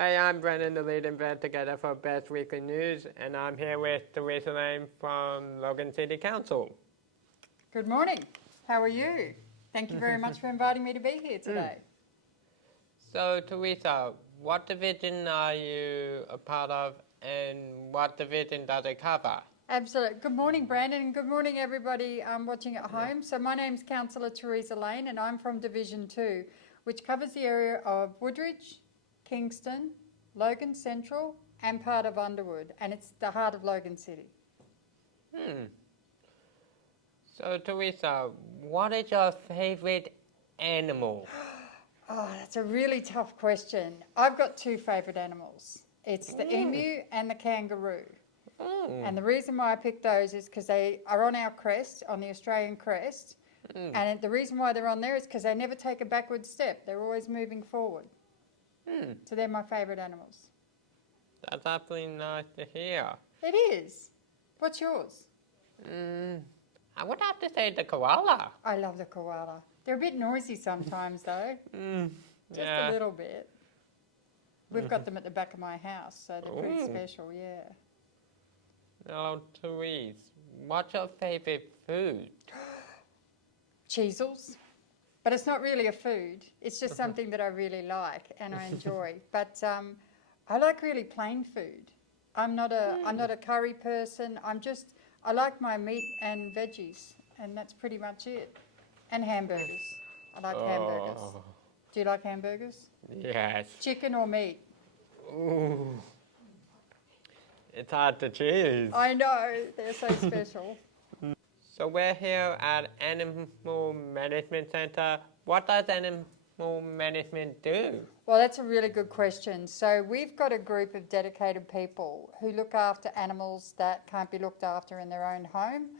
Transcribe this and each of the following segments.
Hey, I'm Brandon, the lead investigator for Best Weekly News, and I'm here with Teresa Lane from Logan City Council. Good morning. How are you? Thank you very much for inviting me to be here today. So, Teresa, what division are you a part of, and what division does it cover? Absolutely. Good morning, Brandon, and good morning, everybody watching at home. So my name's Councillor Teresa Lane, and I'm from Division 2, which covers the area of Woodridge, Kingston, Logan Central, and part of Underwood, and it's the heart of Logan City. So, Teresa, what is your favourite animal? Oh, that's a really tough question. I've got two favourite animals. It's the emu and the kangaroo. And the reason why I picked those is because they are on our crest, on the Australian crest. And the reason why they're on there is because they never take a backward step. They're always moving forward. So they're my favourite animals. That's absolutely nice to hear. It is. What's yours? I would have to say the koala. I love the koala. They're a bit noisy sometimes though. Just a little bit. We've got them at the back of my house, so they're pretty special, yeah. Now, Teresa, what's your favourite food? Cheezels. But it's not really a food. It's just something that I really like and I enjoy. But I like really plain food. I'm not a curry person. I like my meat and veggies, and that's pretty much it. And hamburgers. I like hamburgers. Do you like hamburgers? Yes. Chicken or meat? Ooh. It's hard to choose. I know, they're so special. So we're here at Animal Management Centre. What does Animal Management do? Well, that's a really good question. So we've got a group of dedicated people who look after animals that can't be looked after in their own home,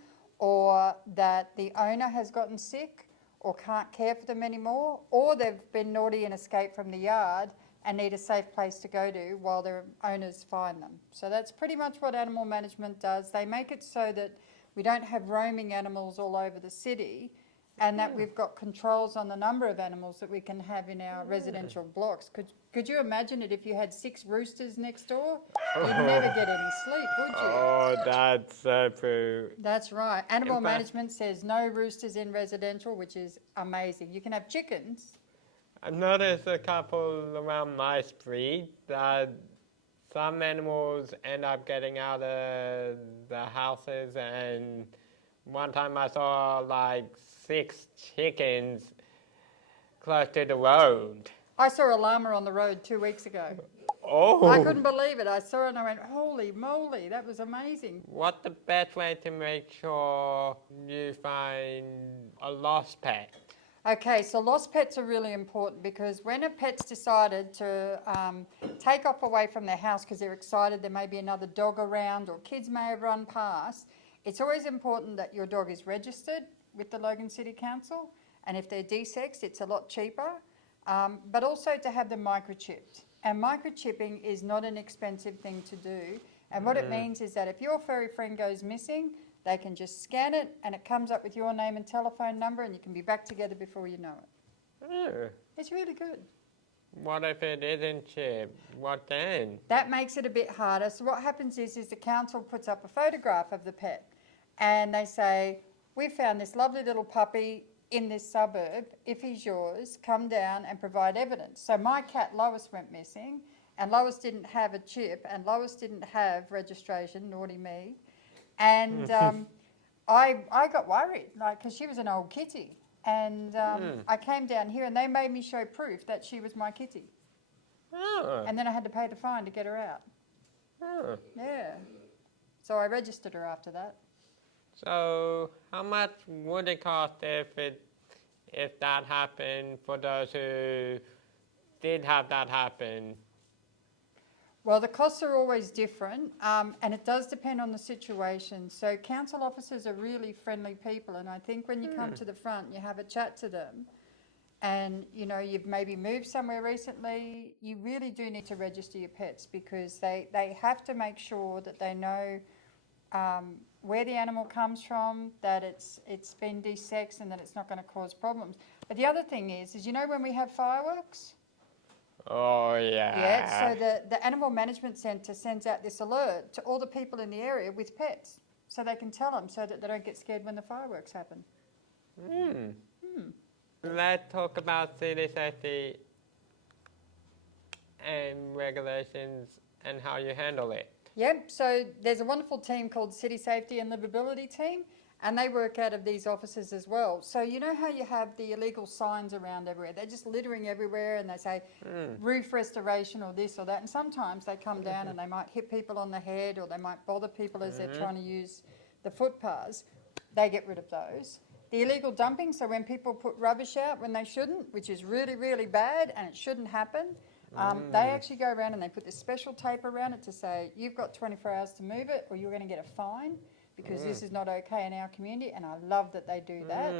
or that the owner has gotten sick or can't care for them anymore, or they've been naughty and escaped from the yard and need a safe place to go to while their owners find them. So that's pretty much what animal management does. They make it so that we don't have roaming animals all over the city, and that we've got controls on the number of animals that we can have in our residential blocks. Could you imagine it if you had 6 roosters next door? You'd never get any sleep, would you? Oh, that's so true. That's right. Animal management says no roosters in residential, which is amazing. You can have chickens. I've noticed a couple around my street that some animals end up getting out of the houses, and one time I saw like 6 chickens close to the road. I saw a llama on the road 2 weeks ago. Oh! I couldn't believe it. I saw it and I went, holy moly, that was amazing. What's the best way to make sure you find a lost pet? Okay, so lost pets are really important because when a pet's decided to take off away from their house because they're excited there may be another dog around or kids may have run past, it's always important that your dog is registered with the Logan City Council, and if they're desexed it's a lot cheaper, but also to have them microchipped. And microchipping is not an expensive thing to do, and what it means is that if your furry friend goes missing, they can just scan it and it comes up with your name and telephone number and you can be back together before you know it. It's really good. What if it isn't chipped? What then? That makes it a bit harder. So what happens is the council puts up a photograph of the pet and they say, we found this lovely little puppy in this suburb. If he's yours, come down and provide evidence. So my cat Lois went missing and Lois didn't have a chip and Lois didn't have registration, naughty me. And I got worried, because she was an old kitty. And I came down here and they made me show proof that she was my kitty. And then I had to pay the fine to get her out. Yeah. So I registered her after that. So how much would it cost if that happened for those who did have that happen? Well, the costs are always different, and it does depend on the situation. So council officers are really friendly people, and I think when you come to the front, you have a chat to them, and you've maybe moved somewhere recently, you really do need to register your pets because they have to make sure that they know where the animal comes from, that it's been desexed and that it's not going to cause problems. But the other thing is when we have fireworks, Oh, yeah. Yeah, so the Animal Management Centre sends out this alert to all the people in the area with pets so they can tell them so that they don't get scared when the fireworks happen. Let's talk about city safety and regulations and how you handle it. Yep, so there's a wonderful team called City Safety and Livability Team, and they work out of these offices as well. So you know how you have the illegal signs around everywhere? They're just littering everywhere and they say roof restoration or this or that. And sometimes they come down and they might hit people on the head or they might bother people as they're trying to use the footpaths. They get rid of those. The illegal dumping, so when people put rubbish out when they shouldn't, which is really, really bad and it shouldn't happen, they actually go around and they put this special tape around it to say, you've got 24 hours to move it or you're going to get a fine because this is not okay in our community, and I love that they do that.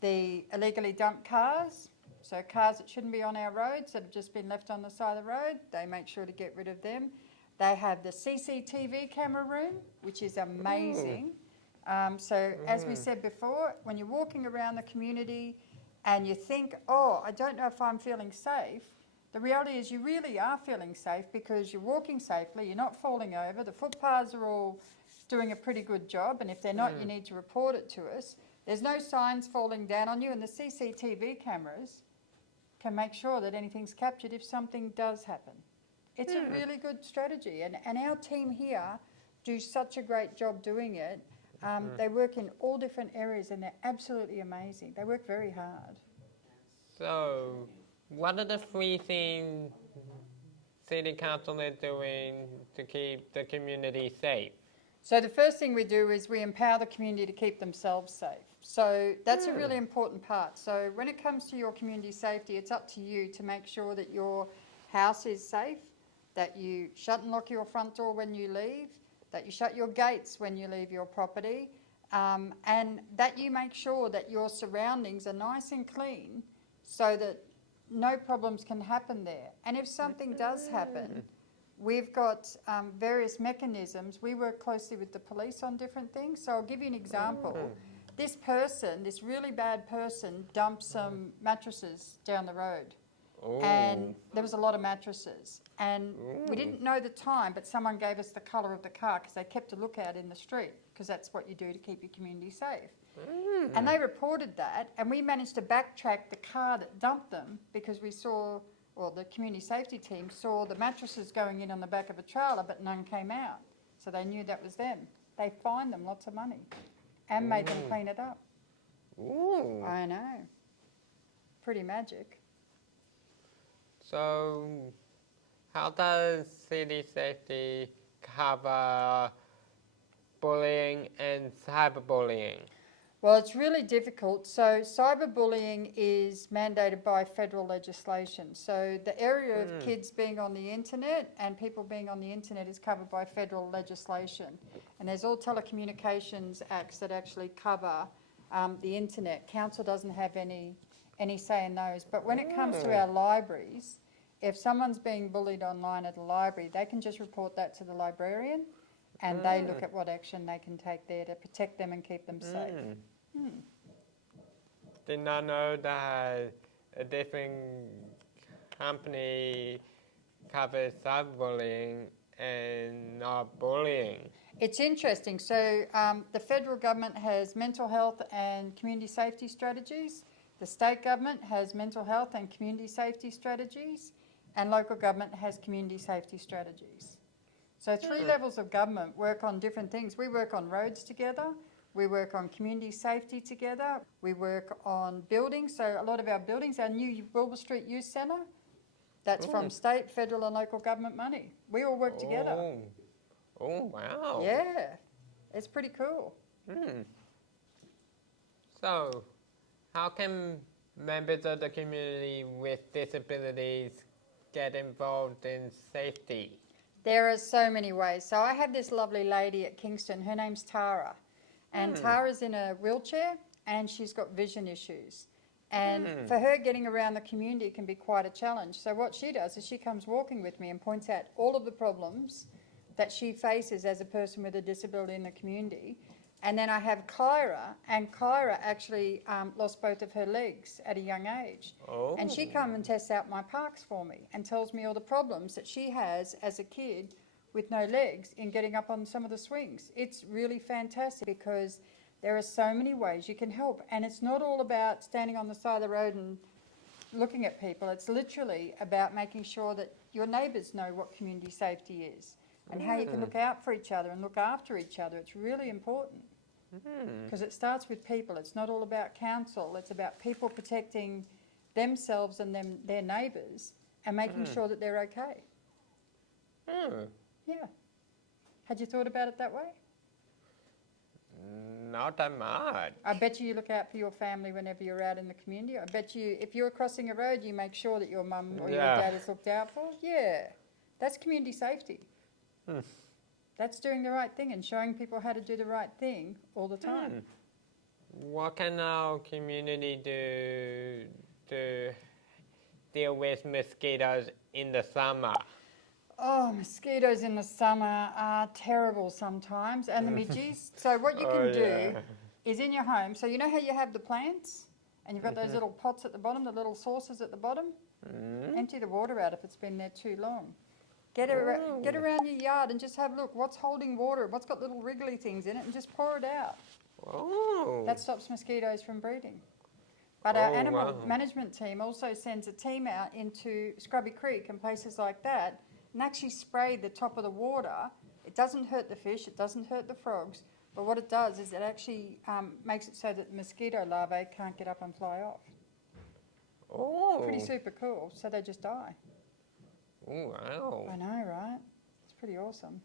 The illegally dumped cars, so cars that shouldn't be on our roads that have just been left on the side of the road, they make sure to get rid of them. They have the CCTV camera room, which is amazing. So as we said before, when you're walking around the community and you think, oh, I don't know if I'm feeling safe, the reality is you really are feeling safe because you're walking safely, you're not falling over, the footpaths are all doing a pretty good job, and if they're not, you need to report it to us. There's no signs falling down on you, and the CCTV cameras can make sure that anything's captured if something does happen. It's a really good strategy, and our team here do such a great job doing it. They work in all different areas and they're absolutely amazing. They work very hard. So, what are the 3 things City Council is doing to keep the community safe? So the first thing we do is we empower the community to keep themselves safe. So that's a really important part. So when it comes to your community safety, it's up to you to make sure that your house is safe, that you shut and lock your front door when you leave, that you shut your gates when you leave your property, and that you make sure that your surroundings are nice and clean so that no problems can happen there. And if something does happen, we've got various mechanisms. We work closely with the police on different things. So I'll give you an example. This person, this really bad person, dumped some mattresses down the road. And there was a lot of mattresses. And we didn't know the time, but someone gave us the colour of the car because they kept a lookout in the street, because that's what you do to keep your community safe. And they reported that, and we managed to backtrack the car that dumped them because we saw, well, the community safety team saw the mattresses going in on the back of a trailer, but none came out. So they knew that was them. They fined them lots of money and made them clean it up. I know. Pretty magic. So, how does city safety cover bullying and cyberbullying? Well, it's really difficult. So cyberbullying is mandated by federal legislation. So the area of kids being on the internet and people being on the internet is covered by federal legislation. And there's all telecommunications acts that actually cover the internet. Council doesn't have any say in those. But when it comes to our libraries, if someone's being bullied online at a library, they can just report that to the librarian, and they look at what action they can take there to protect them and keep them safe. Did not know that a different company covers cyberbullying and not bullying. It's interesting. So the federal government has mental health and community safety strategies. The state government has mental health and community safety strategies, and local government has community safety strategies. So 3 levels of government work on different things. We work on roads together, we work on community safety together, we work on buildings. So a lot of our buildings, our new Wilbur Street Youth Centre, that's from state, federal and local government money. We all work together. Oh, wow. Yeah, it's pretty cool. So, how can members of the community with disabilities get involved in safety? There are so many ways. So I have this lovely lady at Kingston, her name's Tara. And Tara's in a wheelchair and she's got vision issues. And for her, getting around the community can be quite a challenge. So what she does is she comes walking with me and points out all of the problems that she faces as a person with a disability in the community, And then I have Kyra, and Kyra actually lost both of her legs at a young age. Oh. And she comes and tests out my parks for me and tells me all the problems that she has as a kid with no legs in getting up on some of the swings. It's really fantastic because there are so many ways you can help. And it's not all about standing on the side of the road and looking at people. It's literally about making sure that your neighbours know what community safety is and how you can look out for each other and look after each other. It's really important because it starts with people. It's not all about council. It's about people protecting themselves and their neighbours and making sure that they're okay. Yeah. Had you thought about it that way? Not that much. I bet you look out for your family whenever you're out in the community. I bet you if you're crossing a road, you make sure that your mum or your dad is looked out for. Yeah, that's community safety. That's doing the right thing and showing people how to do the right thing all the time. What can our community do to deal with mosquitoes in the summer? Oh, mosquitoes in the summer are terrible sometimes, and the midges. So what you can do is in your home, so you know how you have the plants and you've got those little pots at the bottom, the little saucers at the bottom? Empty the water out if it's been there too long. Get around your yard and just have a look. What's holding water? What's got little wriggly things in it? And just pour it out. That stops mosquitoes from breeding. But our animal management team also sends a team out into Scrubby Creek and places like that and actually spray the top of the water. It doesn't hurt the fish, it doesn't hurt the frogs, but what it does is it actually makes it so that mosquito larvae can't get up and fly off. Pretty super cool, so they just die. Wow. I know, right? It's pretty awesome.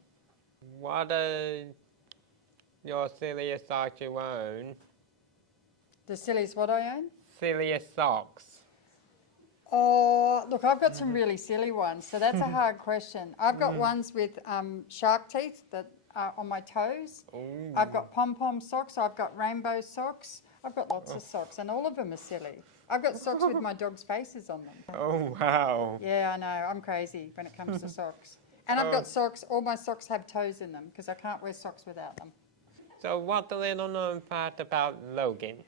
What are your silliest socks you own? The silliest what I own? Silliest socks. Oh, look, I've got some really silly ones, so that's a hard question. I've got ones with shark teeth that are on my toes. I've got pom-pom socks. I've got rainbow socks. I've got lots of socks, and all of them are silly. I've got socks with my dog's faces on them. Oh, wow. Yeah, I know. I'm crazy when it comes to socks. And I've got socks. All my socks have toes in them because I can't wear socks without them. So what's the little known fact about Logan?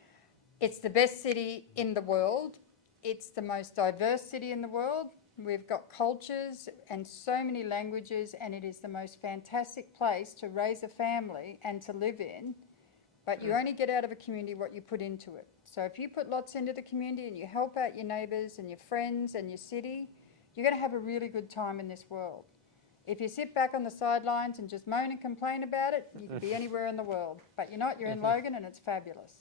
It's the best city in the world. It's the most diverse city in the world. We've got cultures and so many languages, and it is the most fantastic place to raise a family and to live in. But you only get out of a community what you put into it. So if you put lots into the community and you help out your neighbours and your friends and your city, you're going to have a really good time in this world. If you sit back on the sidelines and just moan and complain about it, you can be anywhere in the world. But you're not, you're in Logan and it's fabulous.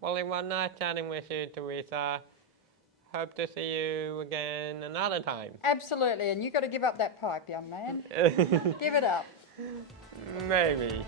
Well, it was nice chatting with you, Teresa. Hope to see you again another time. Absolutely, and you've got to give up that pipe, young man. Give it up. Maybe.